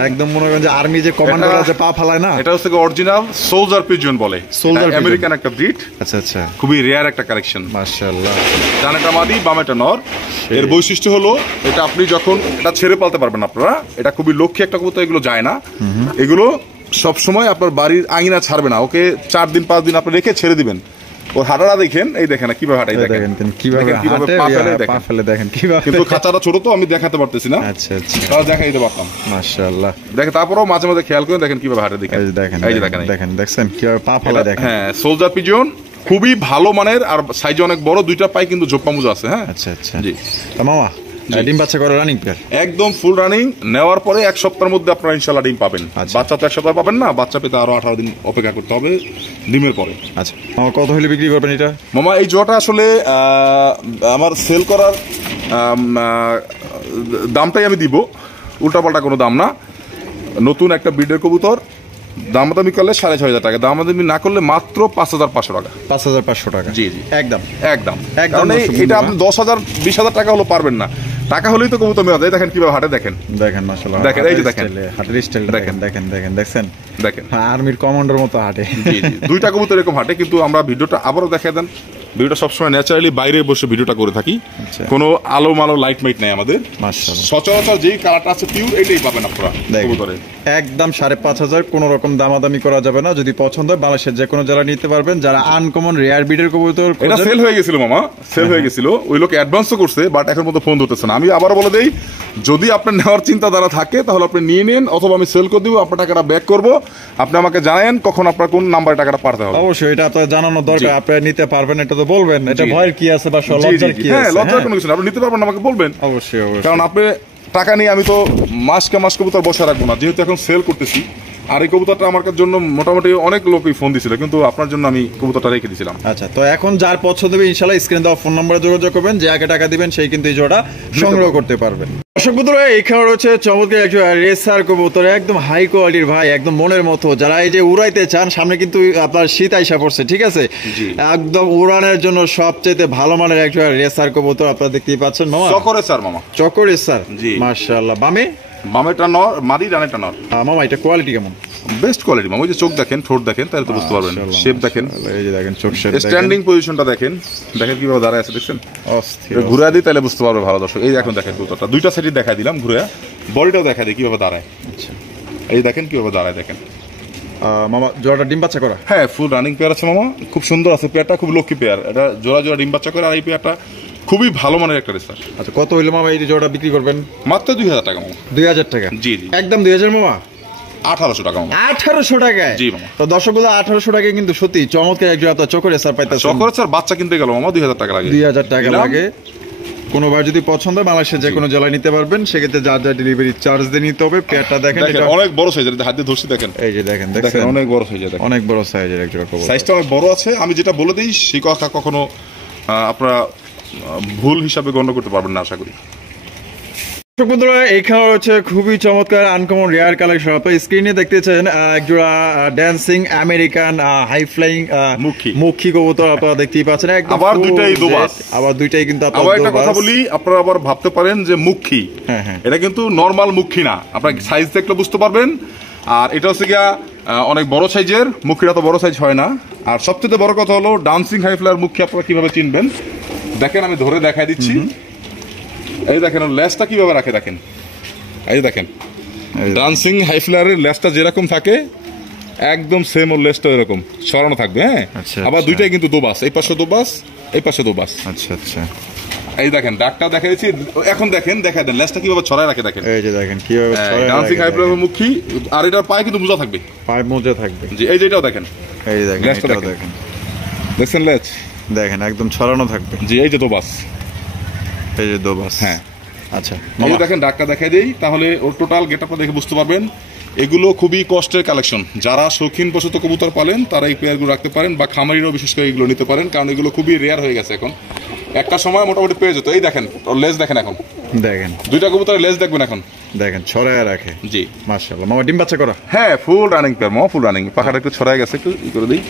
একদম মনে করেন যে আর্মি যে কমান্ডাররা যে পা ফালায় না, এটা হচ্ছে অরিজিনাল সোলজার পিজন বলে, সোলজার পিজন, আমেরিকান একটা ব্রিড। আচ্ছা আচ্ছা, খুবই রেয়ার একটা কালেকশন মাশাআল্লাহ। ডানেটা মাদি বামেটা নর। এর বৈশিষ্ট্য হলো এটা আপনি যখন এটা ছেড়ে পালতে পারবেন আপনারা, এটা খুবই লক্ষ্মী একটা কবুতর, এগুলো যায় না, এগুলো সব সময় আপনার বাড়ির আঙিনা ছাড়বে না, ওকে 4 দিন 5 দিন আপনি রেখে ছেড়ে দিবেন। ওর হাঁটাটা দেখেন, এই দেখেন কিভাবে হাঁটাই, দেখেন কিভাবে হাঁটে, পা ফেলে দেখেন কিভাবে। কিন্তু খাঁচাটা ছোট তো আমি দেখাতে পারতেছি না, আচ্ছা আচ্ছা, তাও দেখাই দিতে পারতাম। মাশাআল্লাহ, দেখেন তারপরেও মাঝে মাঝে খেয়াল করে দেখেন কিভাবে হাঁটে, দেখেন দেখেন এই যে দেখেন, দেখেন দেখছেন কিভাবে পা ফেলে, দেখেন। হ্যাঁ, সোলজার পিজন খুবই ভালো মানের, আর সাইজে অনেক বড়, দুইটা পাই কিন্তু জোপ্পা মুজা আছে। হ্যাঁ আচ্ছা আচ্ছা, জি মামা ডিম বাচ্চা করে রানিং পেয়ার একদম ফুল রানিং, নেওয়ার পরে 1 সপ্তাহের মধ্যে আপনারা ইনশাআল্লাহ ডিম পাবেন। আচ্ছা। বাচ্চা তো 1 সপ্তাহ পাবেন না, বাচ্চা পেতে আরো 18 দিন অপেক্ষা করতে হবে ডিমের পরে। আচ্ছা মামা, কত হলে বিক্রি করবেন এটা? মামা এই জোড়াটা আসলে আমার সেল করার দামটাই আমি দিব, উল্টাপাল্টা কোনো দাম না। নতুন একটা ব্রিডের কবুতর, দামাদামি করলে 6,500 টাকা, দামাদামি না করলে মাত্র 5,500 টাকা। 5,500 টাকা? জি জি, একদম একদম একদম। কারণ এটা আপনি 10,000 20,000 টাকা হলো পারবেন না, টাকা হলেই তো কবুতর মেলা যায়। দেখেন কিভাবে হাঁটে, দেখেন দেখেন মাশাআল্লাহ, দেখেন এই যে দেখেন হাঁটের স্টাইল দেখেন দেখেন দেখেন দেখছেন, দেখেন আর্মির কমান্ডার মতো হাঁটে। জি জি, দুইটা কবুতর এরকম হাঁটে। কিন্তু আমরা ভিডিওটা আবারও দেখাই দেন, ভিডিওটা সবসময় ন্যাচারালি বাইরে বসে ভিডিওটা করে থাকি, কোনো আলো মালো লাইট মাইট নাই আমাদের। মাশাআল্লাহ, সচরাচর যেই কালারটা আছে পিওর এটাই পাবেন আপনারা কবুতরে। একদম 5,500, কোনো রকম দামাদামি করা যাবে না। যদি পছন্দ হয় বাংলাদেশের যে কোনো জেলা নিতে পারবেন। যারা আনকমন রেয়ার ব্রিডের কবুতর, এটা সেল হয়ে গেছিল মামা, সেল হয়ে গেছিল, ওই লোক অ্যাডভান্সও করছে, বাট এখন মতো ফোন ধরতেছে না। আমি আবার বলে দেই, যদি আপনার নেওয়ার চিন্তাধারা থাকে তাহলে আপনি নিয়ে নিন, অথবা আমি সেল করে দিব, আপনার টাকাটা ব্যাক করবো। আপনি আমাকে জানেন কখন আপনার কোন নাম্বারে টাকাটা পাঠাতে হবে। অবশ্যই এটা আপনার জানানো দরকার, আপনি নিতে পারবেন এটা তো বলবেন, এটা ভয়ের কি আছে বা লজ্জার কি আছে? হ্যাঁ, লজ্জার কোনো কিছু না, আপনি নিতে পারবেন, আমাকে বলবেন। অবশ্যই অবশ্যই, কারণ আপনি টাকা নিয়ে আমি তো মাসকে মাস কবুতর বসে রাখবো না, যেহেতু এখন সেল করতেছি। আর এই কবুতরটা আমার জন্য মোটামুটি অনেক লোকই ফোন দিছিল, কিন্তু আপনার জন্য আমি কবুতরটা রেখে দিয়েছিলাম। আচ্ছা, তো এখন যার পছন্দ হবে ইনশাআল্লাহ স্ক্রিনে দেওয়া ফোন নম্বরে যোগাযোগ করবেন, যে আগে টাকা দিবেন সেই কিন্তু এই জোড়া সংগ্রহ করতে পারবেন। দর্শক বন্ধুরা, এখানে রয়েছে চমৎকার একজন রেসার কবুতর, একদম হাই কোয়ালিটির ভাই, একদম মনের মতো। যারা এই যে উড়াইতে চান, সামনে কিন্তু আপনার শীত আইসা পড়ছে, ঠিক আছে, একদম উড়ানের জন্য সবচেয়ে ভালো মানের একজন রেসার কবুতর আপনারা দেখতেই পাচ্ছেন। মামা চকরে স্যার, মামা চকরে স্যার, জি মাশাআল্লাহ। বামে বামেটা নর, মাদি ডানেটা নর। মামা এটা কোয়ালিটি কেমন? বেস্ট কোয়ালিটি মামা, ওই যে চোখ দেখেন, ঠোঁট দেখেন, তাহলে তো বুঝতে পারবেন। শেপ দেখেন, এই যে দেখেন চোখ শেপ, স্ট্যান্ডিং পজিশনটা দেখেন, দেখেন কিভাবে দাঁড়ায় আছে, দেখছেন? অস্থির। ঘুরে দিই তাহলে বুঝতে পারবে ভালো দর্শক। এই এখন দেখেন কবুতরটা, দুইটা সাইডে দেখাই দিলাম ঘুরে, বডিটাও দেখা দিই কিভাবে দাঁড়ায়। আচ্ছা, এই দেখেন কিভাবে দাঁড়ায়, দেখেন। মামা জোড়াটা ডিম বাচ্চা করা? হ্যাঁ, ফুল রানিং পেয়ার আছে মামা, খুব সুন্দর আছে পেয়ারটা, খুব লক্ষ্মী পেয়ার। এটা জোড়া জোড়া ডিম বাচ্চা করে, আর এই পেয়ারটা খুবই ভালো মানের একটা রেসার। আচ্ছা, কত হইলো মামা এই জোড়াটা বিক্রি করবেন? মাত্র 2,000 টাকা মামা। 2,000 টাকা? জি জি, একদম 2,000 মামা? 1,800 টাকা মামা। 1,800 টাকায়? জি মামা। তো দর্শকগুলো 1,800 টাকায় কিন্তু সত্যি চমৎকার এক জোড়া চকরে স্যার পাইতেছেন। চকরে স্যার বাচ্চা কিনতে গেল মামা 2,000 টাকা লাগে। 2,000 টাকা লাগে। কোনোবার যদি পছন্দ হয় বাংলাদেশের যে কোনো জেলায় নিতে পারবেন, সেক্ষেত্রে যার যা ডেলিভারি চার্জ দিয়ে নিতে হবে। পেয়ারটা দেখেন, এটা অনেক বড় সাইজের, হাত দিয়ে ধরছি দেখেন, এই যে দেখেন, দেখেন অনেক বড় সাইজের, দেখেন অনেক বড় সাইজের এক জোড়া কবুতর। সাইজটা অনেক বড় আছে। আমি যেটা বলে দিই সেই কথা কখনো আপনারা ভুল হিসাবে গণ্য করতে পারবেন না, আশা করি। বন্ধুরা, এখানে হচ্ছে খুবই চমৎকার আনকমন রেয়ার কালেকশন। আপনি স্ক্রিনে দেখতেছেন একজোড়া ড্যান্সিং আমেরিকান হাই ফ্লাইং মুখী কবুতর আপনারা দেখতেই পাচ্ছেন। একদম আবার দুইটাই দোবাস, আবার দুইটাই কিন্তু আবার একটা কথা বলি, আপনারা আবার ভাবতে পারেন যে মুখী, এটা কিন্তু নরমাল মুখী না, আপনারা সাইজ দেখলে বুঝতে পারবেন। আর এটা হচ্ছে গিয়া অনেক বড় সাইজের, মুখীরা তো বড় সাইজ হয় না। আর সবচেয়ে বড় কথা হলো ডান্সিং হাই ফ্লায়ার মুখী আপনারা কিভাবে চিনবেন দেখেন, আমি ধরে দেখাই দিচ্ছি। এই দেখেন লেজটা কিভাবে রাখে, দেখেন, এই দেখেন ডান্সিং হাই ফ্লায়ারের লেজটা যেরকম থাকে একদম সেম, ওর লেজটা এরকম সরানো থাকবে। হ্যাঁ, আবার দুইটাই কিন্তু দোবাস, এই পাশে দোবাস, এই পাশে দোবাস। আচ্ছা আচ্ছা, এই দেখেন ডাকটা দেখা দিচ্ছি, এখন দেখেন, দেখা দেন লেজটা কিভাবে ছড়ায় রাখে, দেখেন এই যে দেখেন কিভাবে ডান্সিং হাই ফ্লায়ার মুখী। আর এটার পায়ে কিন্তু মোজা থাকবে, পায়ে মোজা থাকবে। জি, এই যেটাও দেখেন, এই দেখেন, এটাও দেখেন, দেখছেন লেজ দেখেন একদম ছড়ানো থাকবে। জি, এই যে দোবাস, এই যে দোবাস। হ্যাঁ, আচ্ছা, এই দেখেন ডাকটা দেখাই দেই, তাহলে ওর টোটাল গেটআপটা দেখে বুঝতে পারবেন। এগুলো খুবই কষ্টের কালেকশন, যারা শৌখিন পশুত কবুতর পালেন তারা এই পেয়ারগুলো রাখতে পারেন, বা খামারিরাও বিশেষ করে এগুলো নিতে পারেন, কারণ এগুলো খুবই রেয়ার হয়ে গেছে এখন। একটা সময় মোটামুটি পেয়ে যেত। এই দেখেন ওর লেজ দেখেন, এখন দেখেন দুইটা কবুতরের লেজ দেখবেন এখন, দেখেন ছড়ায় রাখে। জি মাশাআল্লাহ। মামা ডিম বাচ্চা করা? হ্যাঁ, ফুল রানিং পেয়ার মামা, ফুল রানিং। পাখাটা একটু ছড়ায় গেছে, একটু ই করে দিই।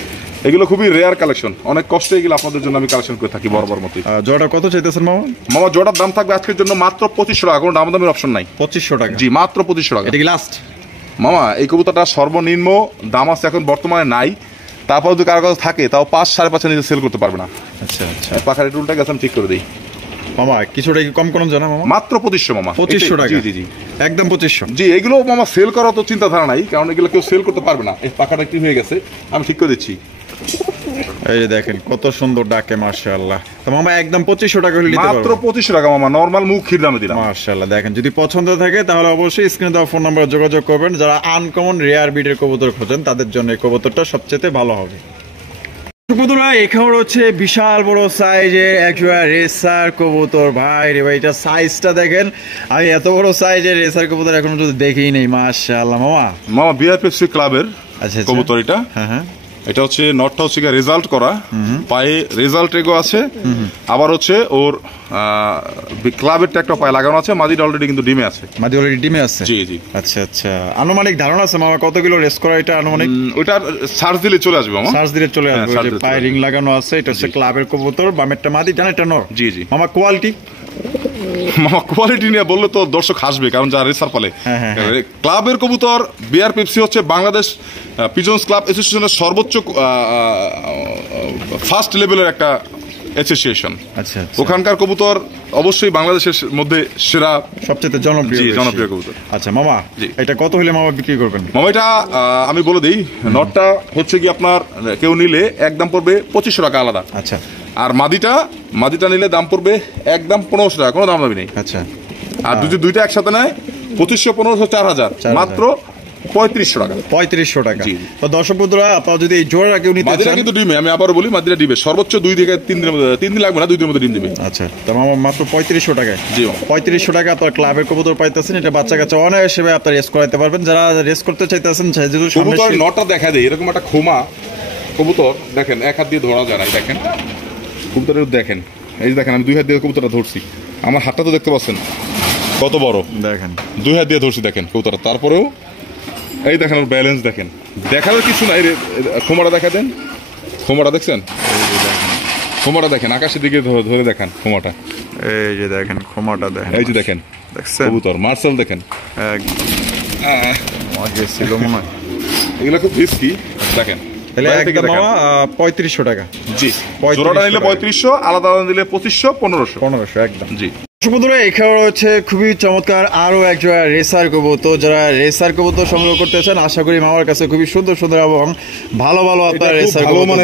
এগুলো খুবই রেয়ার কালেকশন, অনেক কষ্টে এগুলো আপনাদের জন্য আমি কালেকশন করে থাকি বরাবর মতোই। জোড়াটা কত চাইতেছেন মামা? মামা জোড়ার দাম থাকবে আজকের জন্য মাত্র 2500 টাকা, কোনো দামাদামির অপশন নাই। 2500 টাকা? জি, মাত্র 2500 টাকা। এটা কি লাস্ট? মামা এই কবুতরটা সর্বনিম্ন দাম আছে এখন বর্তমানে নাই, তারপর যদি কারো কাছে থাকে তাও 5-5.5 নিচে সেল করতে পারবে না। আচ্ছা আচ্ছা পাখার টুলটা গেছে আমি ঠিক করে দিই মামা, কিছুটা কি কম করুন জানা মামা? মাত্র 2500 মামা। 2500 টাকা? জি জি জি একদম 2500? জি, এগুলো মামা সেল করার তো চিন্তাধারা নাই, কারণ এগুলো কেউ সেল করতে পারবে না। এই পাখাটা কি হয়ে গেছে আমি ঠিক করে দিচ্ছি। এই যে দেখেন কত সুন্দর ডাকে, মাশাআল্লাহ। তো মামা একদম 2500 টাকা হলে নিতে পারবো? মাত্র 2500 টাকা মামা, নরমাল মুখের দামে দিলাম। মাশাআল্লাহ, দেখেন যদি পছন্দ থাকে তাহলে অবশ্যই স্ক্রিনে দেওয়া ফোন নাম্বারে যোগাযোগ করবেন। যারা আনকমন রেয়ার বিটের কবুতর খোঁজেন তাদের জন্য এই কবুতরটা সবচেয়ে ভালো হবে। কবুতররা এখানে হচ্ছে বিশাল বড় সাইজের একজোড়া রেসার কবুতর। ভাই রে ভাই, এটা সাইজটা দেখেন, আমি এত বড় সাইজের রেসার কবুতর এখনো তো দেখিই নেই। মাশাআল্লাহ মামা। মামা বিআরপিএফসি ক্লাবের আচ্ছা কবুতর এটা। হ্যাঁ হ্যাঁ, এটা হচ্ছে নটটা হচ্ছে রেজাল্ট করা, পায়ে রেজাল্ট এগো আছে, আবার হচ্ছে ওর ক্লাবের ট্যাগটা পায়ে লাগানো আছে। মাদিটা অলরেডি কিন্তু ডিমে আছে। মাদি অলরেডি ডিমে আছে? জি জি। আচ্ছা আচ্ছা, আনুমানিক ধারণা আছে মামা কত কিলো রেস করা এটা আনুমানিক? ওইটা সার্চ দিলে চলে আসবে মামা। সার্চ দিলে চলে আসবে। হ্যাঁ, যে পায়ে রিং লাগানো আছে, এটা হচ্ছে ক্লাবের কবুতর, বামেরটা মাদি, ডানেরটা নর। জি জি মামা কোয়ালিটি? মামা কোয়ালিটি নিয়ে বললে তো দর্শক হাসবে, কারণ যা রেসার পালে। হ্যাঁ। ক্লাবের কবুতর বিআরপিএফসি হচ্ছে বাংলাদেশ পিজনস ক্লাব অ্যাসোসিয়েশনের সর্বোচ্চ ফার্স্ট লেভেলের একটা অ্যাসোসিয়েশন। আচ্ছা, ওখানকার কবুতর অবশ্যই বাংলাদেশের মধ্যে সেরা, সবচেয়ে জনপ্রিয় জনপ্রিয় কবুতর। আচ্ছা মামা, এটা কত হলে মামা বিক্রি করবেন? মামা এটা আমি বলে দিই, নটটা হচ্ছে কি আপনার কেউ নিলে একদম পড়বে 2500 টাকা আলাদা। আচ্ছা। আর মাদিটা নিলে দাম পড়বে একদম 1500 টাকা, কোনো দাম দাবি নেই। আচ্ছা। আর যদি দুইটা একসাথে নেয় 2500 1500 4000, মাত্র 3500 টাকা। 3500 টাকা। তো দর্শক বন্ধুরা, আপনারা যদি এই জোড়া কেউ নিতে মাদিরা চান, কিন্তু ডিমে, আমি আবারও বলি মাদিরা ডিমে সর্বোচ্চ 2 থেকে 3 দিনের মধ্যে, 3 দিন লাগবে না, 2 দিনের মধ্যে ডিম দিবে। আচ্ছা, তো মামা মাত্র 3500 টাকায়? জি। 3500 টাকা আপনার ক্লাবের কবুতর পাইতেছেন। এটা বাচ্চা কাচ্চা অনেক হিসেবে আপনার রেস করাতে পারবেন। যারা রেস করতে চাইতেছেন, কবুতর নটটা দেখা দেয় এরকম একটা খোমা কবুতর, দেখেন এক হাত দিয়ে ধরা যায় না। দেখেন কবুতরের, দেখেন এই যে দেখেন, আমি 2 হাত দিয়ে কবুতরটা ধরছি, আমার হাতটা তো দেখতে পাচ্ছেন কত বড়, দেখেন 2 হাত দিয়ে ধরছি দেখেন কবুতরটা। তারপরেও এই দেখেন ওর ব্যালেন্স দেখেন, দেখার কিছু নাই। খোমাটা দেখা দেন, খোমাটা দেখছেন, খোমাটা দেখেন, আকাশের দিকে ধরে দেখেন খোমাটা, এই যে দেখেন খোমাটা দেখেন, এই যে দেখেন কবুতর মার্শাল দেখেন, ছিল মনে হয়। এগুলো খুব রিস্কি। দেখেন তাহলে একদম মামা 3500 টাকা? জি। জোড়াটা নিলে 3500, আলাদা নিলে 2500 1500 একদম। জি। বন্ধুরা, এখানে রয়েছে খুবই চমৎকার আরো একজোড়া রেসার কবুতর। যারা রেসার কবুতর সংগ্রহ করতে চান, আশা করি মামার কাছে খুবই সুন্দর সুন্দর এবং ভালো ভালো আপনার রেসার কবুতর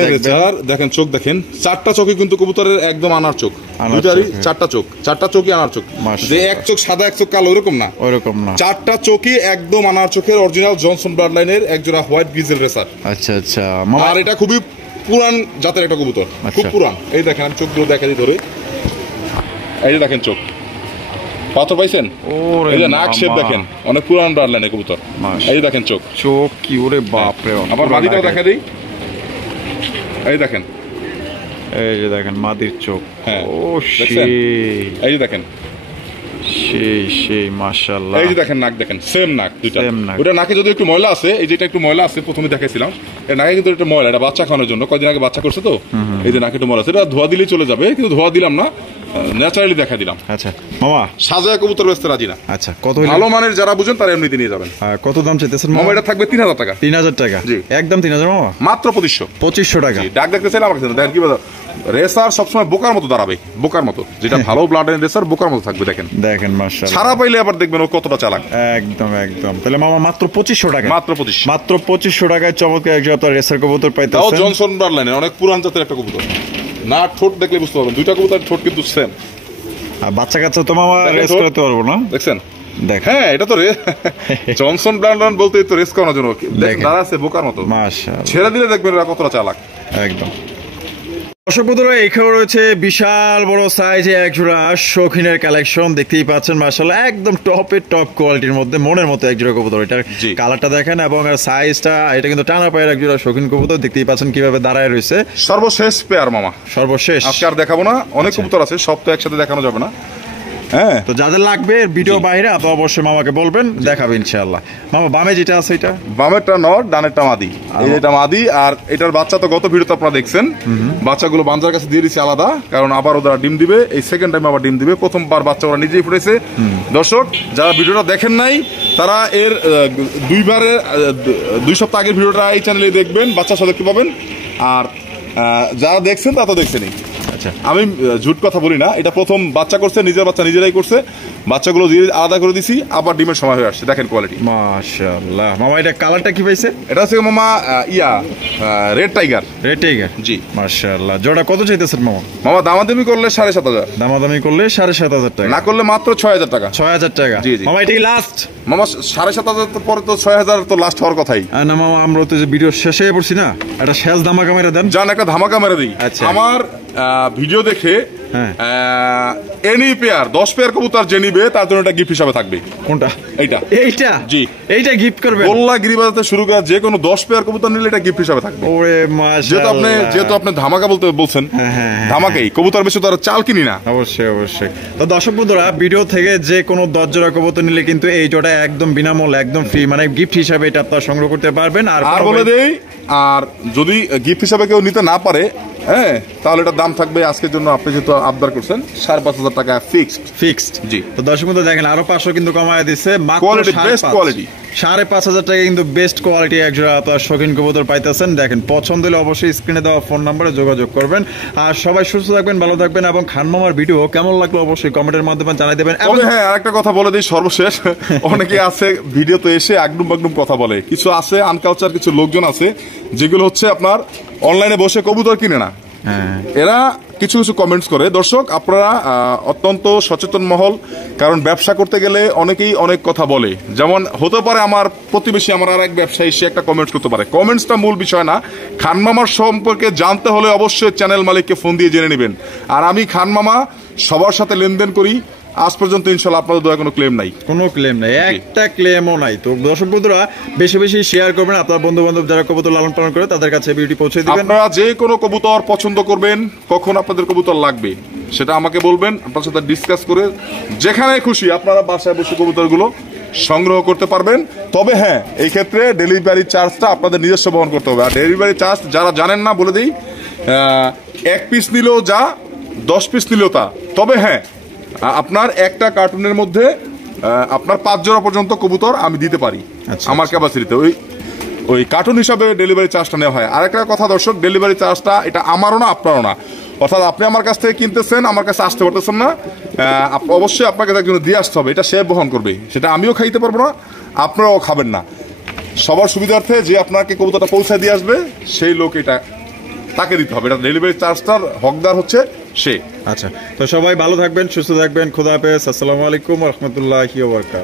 দেখেন। চোখ দেখেন, 4টা চোখই কিন্তু কবুতরের একদম আনার চোখ, দুটারই 4টা চোখ, 4টা চোখই আনার চোখ। যে এক চোখ সাদা এক চোখ কালো ওরকম না, ওরকম না, 4টা চোখই একদম আনার চোখের অরিজিনাল জনসন ব্লাড লাইনের একজোড়া হোয়াইট গ্রিজেল রেসার। আচ্ছা আচ্ছা। আর এটা খুবই পুরান জাতের একটা কবুতর, খুব পুরান। এই দেখেন আমি চোখগুলো দেখা দিই ধরে, এই যে দেখেন চোখ পাথর পাইছেন, এই যে নাক শেপ দেখেন, অনেক পুরান ব্লাড লাইনের কবুতর। এই দেখেন চোখ কি ওরে বাপ রে। আবার মাদিটাও দেখা দিই, এই দেখেন, এই যে দেখেন মাদির চোখ। হ্যাঁ, ও সেই, এই যে দেখেন সেই মাশাআল্লাহ। এই যে দেখেন নাক দেখেন, সেম নাক দুইটা। ওটা নাকে যদি একটু ময়লা আছে, এই যেটা একটু ময়লা আছে প্রথমে দেখাইছিলাম, এর নাকে কিন্তু একটা ময়লা, এটা বাচ্চা খাওয়ানোর জন্য, কয়দিন আগে বাচ্চা করছে তো, এই যে নাকে একটু ময়লা আছে, এটা ধোয়া দিলেই চলে যাবে, কিন্তু ধোয়া দিলাম না, ন্যাচারালি দেখা দিলাম। আচ্ছা মামা, সাজায় কবুতর বেচতে রাজি না। আচ্ছা, কত ভালো মানের যারা বুঝেন তারা এমনিতে নিয়ে যাবেন। কত দাম চাইতেছেন মামা? এটা থাকবে 3000 টাকা। 3000 টাকা? জি, একদম 3000 মামা? মাত্র 2500 টাকা। ডাক দেখতে চাইলে আমার কাছে দেখেন কি বলতো, রেসার সবসময় বোকার মতো দাঁড়াবে, বোকার মতো, যেটা ভালো ব্লাড রেসার বোকার মতো থাকবে। দেখেন দেখেন মাশাআল্লাহ, ছাড়া পাইলে আবার দেখবেন ও কতটা চালাক। একদম একদম। তাহলে মামা মাত্র 2500 টাকা? মাত্র 2500 টাকায় চমৎকার একজন আপনার রেসার কবুতর পাইতেছেন। তাও জনসন ব্লাড লাইনের অনেক পুরান জাতের একটা কবুতর। না ঠোঁট দেখলে বুঝতে পারবেন, দুইটা কবুতর ঠোঁট কিন্তু সেম। বাচ্চা কাচ্চা তো মামা রেস করতে পারবো না, দেখছেন? হ্যাঁ, এটা তো জনসন ব্লাড লাইন বলতে তো রেস করানোর জন্য দাঁড়া আছে বোকার মতো, মাশাআল্লাহ। ছেড়ে দিলে দেখবেন এরা কতটা চালাক। একদম। দর্শক বন্ধুরা, এখানে রয়েছে বিশাল বড় সাইজে একজোড়া শৌখিনের কালেকশন, দেখতেই পাচ্ছেন মাশাআল্লাহ, একদম টপের টপ কোয়ালিটির মধ্যে মনের মতো একজোড়া কবুতর। এটার কালারটা দেখেন এবং সাইজটা, এটা কিন্তু টানা পায়ের একজোড়া শৌখিন কবুতর, দেখতেই পাচ্ছেন কিভাবে দাঁড়ায় রয়েছে। সর্বশেষ পেয়ার মামা, সর্বশেষ। আজকে আর দেখাবো না, অনেক কবুতর আছে, সব তো একসাথে দেখানো যাবে না। হ্যাঁ তো যাদের লাগবে ভিডিও বাইরে আপনি অবশ্যই মামাকে বলবেন, দেখাবে ইনশাআল্লাহ। মামা বামে যেটা আছে এটা বামেরটা নর, ডানেরটা মাদি। এই এটা মাদি, আর এটার বাচ্চা তো গত ভিডিওতে আপনারা দেখছেন, বাচ্চাগুলো বাঞ্জার কাছে দিয়ে দিচ্ছে আলাদা, কারণ আবার ওরা ডিম দিবে, এই সেকেন্ড টাইম আবার ডিম দিবে। প্রথমবার বাচ্চা ওরা নিজেই ফুটেছে। দর্শক যারা ভিডিওটা দেখেন নাই তারা এর দুই সপ্তাহ আগের ভিডিওটা এই চ্যানেলে দেখবেন, বাচ্চার সাথে কি পাবেন। আর যারা দেখছেন তা তো দেখছেনই। আচ্ছা, আমি ঝুট কথা বলি না, এটা প্রথম বাচ্চা করছে, নিজের বাচ্চা নিজেরাই করছে, বাচ্চাগুলো দিয়ে আলাদা করে দিছি, আবার ডিমের সময় হয়ে আসছে। দেখেন কোয়ালিটি, মাশাআল্লাহ। মামা এটা কালারটা কি পাইছে? এটা হচ্ছে মামা রেড টাইগার। রেড টাইগার, জি মাশাআল্লাহ। জোড়া কত চাইতেছেন মামা? মামা দামাদামি করলে 7,500, দামাদামি করলে 7,500 টাকা, না করলে মাত্র 6,000 টাকা। 6,000 টাকা। জি, জি। মামা এটাই লাস্ট? মামা 7,500 পরে তো 6,000 তো লাস্ট হওয়ার কথাই। না মামা, আমরা তো যে ভিডিও শেষে পড়ছি না, এটা শেষ ধামাকা মেরে দেন। জান একটা ধামাকা মেরে দিই। আচ্ছা। আমার ভিডিও দেখে হ্যাঁ। এনি পেয়ার 10 পেয়ার কবুতর যে নিবে তার জন্য এটা গিফট হিসাবে থাকবে। কোনটা? এইটা। এইটা? জি। এইটা গিফট করবেন? গোল্লা গিরিবাজাতে শুরু করে যে কোনো 10 পেয়ার কবুতর নিলে এটা গিফট হিসাবে থাকবে। ওরে মাশাআল্লাহ। যেহেতু আপনি ধামাকা বলছেন, হ্যাঁ। ধামাকাই কবুতর বেশি তো আর চাল কিনি না। অবশ্যই অবশ্যই। তো দর্শক বন্ধুরা, ভিডিও থেকে যে কোনো 10 জোড়া কবুতর নিলে কিন্তু এই জোড়া একদম বিনামূল্যে, একদম ফ্রি, মানে গিফট হিসাবে এটা আপনারা সংগ্রহ করতে পারবেন। আর বলে দেই, আর যদি গিফট হিসাবে কেউ নিতে না পারে, হ্যাঁ, তাহলে এটার দাম থাকবে আজকের জন্য, আপনি যেহেতু আবদার করছেন, 5,500 টাকা ফিক্সড। জি। তো দর্শক বন্ধু দেখেন, আরো 500 কিন্তু কমায় দিচ্ছে, মাত্র কোয়ালিটি, বেস্ট কোয়ালিটি। 5,500 টাকা কিন্তু বেস্ট কোয়ালিটি এক জোড়া আপনার শৌখিন কবুতর পাইতেছেন। দেখেন, পছন্দ হলে অবশ্যই স্ক্রিনে দেওয়া ফোন নম্বরে যোগাযোগ করবেন। আর সবাই সুস্থ থাকবেন, ভালো থাকবেন, এবং খান মামার ভিডিও কেমন লাগলো অবশ্যই কমেন্টের মাধ্যমে জানাই দেবেন। তবে হ্যাঁ, আরেকটা কথা বলে দিই সর্বশেষ, অনেকে আছে ভিডিওতে এসে আগডুম বাগডুম কথা বলে, কিছু আছে আনকালচার কিছু লোকজন আছে যেগুলো হচ্ছে আপনার অনলাইনে বসে কবুতর কিনে না, এরা কিছু কিছু কমেন্টস করে। দর্শক আপনারা অত্যন্ত সচেতন মহল, কারণ ব্যবসা করতে গেলে অনেকেই অনেক কথা বলে। যেমন হতে পারে আমার প্রতিবেশী, আমার আর এক ব্যবসায়ী, সে একটা কমেন্টস করতে পারে। কমেন্টসটা মূল বিষয় না, খান মামার সম্পর্কে জানতে হলে অবশ্যই চ্যানেল মালিককে ফোন দিয়ে জেনে নেবেন। আর আমি খান মামা সবার সাথে লেনদেন করি, আজ পর্যন্ত ইনশাআল্লাহ আপনাদের দয়া কোনো ক্লেম নাই, কোনো ক্লেম নাই, একটা ক্লেমও নাই। তো দর্শক বন্ধুরা, বেশি বেশি শেয়ার করবেন, আপনার বন্ধু বান্ধব যারা কবুতর লালন পালন করে তাদের কাছে ভিডিওটি পৌঁছে দিবেন। আপনারা যে কোনো কবুতর পছন্দ করবেন, কখন আপনাদের কবুতর লাগবে সেটা আমাকে বলবেন, আপনার সাথে ডিসকাস করে যেখানে খুশি আপনারা বাসায় বসে কবুতরগুলো সংগ্রহ করতে পারবেন। তবে হ্যাঁ, এই ক্ষেত্রে ডেলিভারি চার্জটা আপনাদের নিজস্ব বহন করতে হবে। আর ডেলিভারি চার্জ যারা জানেন না বলে দিই, 1 পিস নিলেও যা, 10 পিস নিলেও তা। তবে হ্যাঁ, আপনার একটা কার্টুনের মধ্যে আপনার 5 জোড়া পর্যন্ত কবুতর আমি দিতে পারি আমার ক্যাপাসিটিতে। ওই কার্টুন হিসাবে ডেলিভারি চার্জটা নেওয়া হয়। আরেকটা কথা দর্শক, ডেলিভারি চার্জটা এটা আমারও না আপনারও না, অর্থাৎ আপনি আমার কাছ থেকে কিনতেছেন, আমার কাছে আসতে পারতেছেন না, অবশ্যই আপনাকে একজন দিয়ে আসতে হবে, এটা সে বহন করবে, সেটা আমিও খাইতে পারবো না, আপনারাও খাবেন না। সবার সুবিধার্থে যে আপনাকে কবুতরটা পৌঁছে দিয়ে আসবে সেই লোক এটা তাকে দিতে হবে, এটা ডেলিভারি চার্জটার হকদার হচ্ছে সে। আচ্ছা, তো সবাই ভালো থাকবেন, সুস্থ থাকবেন, খোদা হাফেজ, আসসালামু আলাইকুম ওয়া রাহমাতুল্লাহি ওয়া বারাকাতুহু।